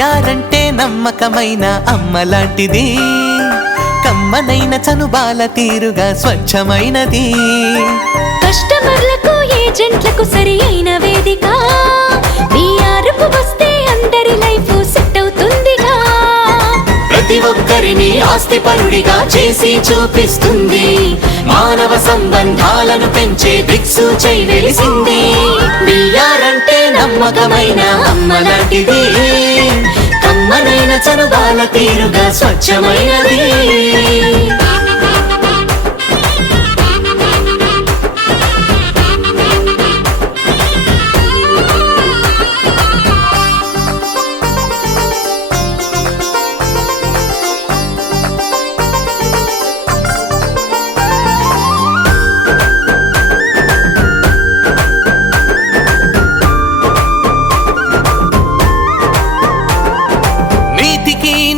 బియ్యారంటే నమ్మకమైన అమ్మ లాంటిది, కమ్మనైన చనుబాల తీరుగా స్వచ్ఛమైనది. కస్టమర్లకు ఏజెంట్లకు సరి అయిన వేదిక, బియ్యారుకు వస్తే అందరి లైఫ్ సెట్ అవుతుందిగా. ప్రతి ఒక్కరిని ఆస్తిపరుడిగా చేసి చూపిస్తుంది, మానవ సంబంధాలను పెంచే దిక్సూచై వెలిసింది. బియ్యారంటే నమ్మకమైన అమ్మ లాంటిది, కమ్మనైన చనుబాల తీరుగా స్వచ్ఛమైనది.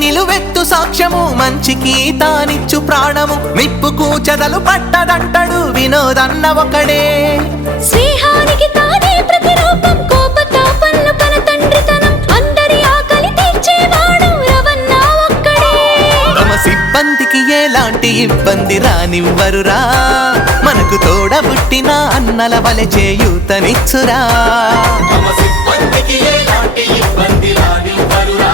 నిలువెత్తు సాక్ష్యము, మంచికి తానిచ్చు ప్రాణము, నిప్పుకు చెదలు పట్టదంటడు వినోదన్న ఒకడే. స్నేహానికి తానే ప్రతిరూపం, కోపతాపంలో కన తండ్రితనం, అందరి ఆకలి తీర్చేవాడు రవణ ఒక్కడే. తమ సిబ్బందికి ఎలాంటి ఇబ్బంది రానివ్వరురా, మనకు తోడబుట్టిన అన్నల వలె చేయూతనిచ్చురా. తమ సిబ్బందికి ఎలాంటి ఇబ్బంది రానివ్వరురా,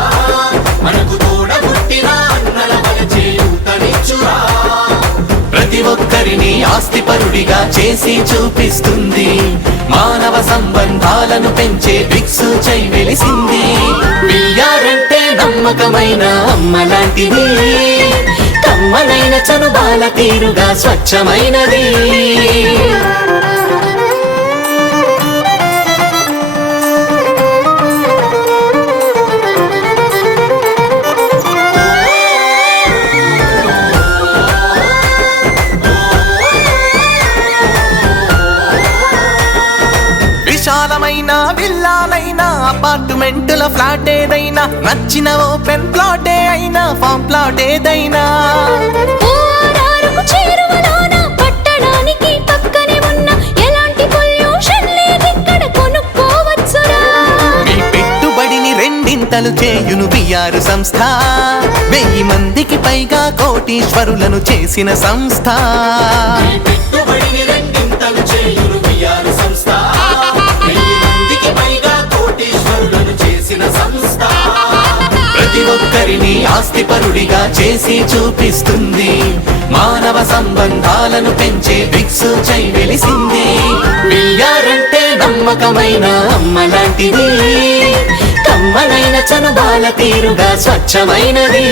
మనకు తోడబుట్టిన అన్నల వలె చేయూతనిచ్చురా. ప్రతి ఒక్కరిని ఆస్తిపరుడిగా చేసి చూపిస్తుంది, మానవ సంబంధాలను పెంచే దిక్సూచై వెలిసింది. బియ్యారంటే నమ్మకమైన అమ్మ లాంటిది, కమ్మనైన చనుబాల తీరుగా స్వచ్ఛమైనది. విశాలమైన విల్లాలైనా, అపార్ట్మెంటుల ఫ్లాట్ ఏదైనా, నచ్చిన ఓపెన్ ప్లాట్ అయినా, ఫామ్ ప్లాట్ ఏదైనా, పట్టడానికి పక్కనే ఉన్న ఎలాంటి పొల్యూషన్ లేదిక్కడ, కొనుక్కోవచ్చురా. మీ పెట్టుబడిని రెండింతలు చేయును బియ్యారు సంస్థ, 1000 మందికి పైగా కోటీశ్వరులను చేసిన సంస్థ. ప్రతి ఒక్కరిని ఆస్తిపరుడిగా చేసి చూపిస్తుంది, మానవ సంబంధాలను పెంచే దిక్సూచై వెలిసింది. బియ్యారంటే నమ్మకమైన అమ్మ లాంటిది, కమ్మనైన చనుబాల తీరుగా స్వచ్ఛమైనది.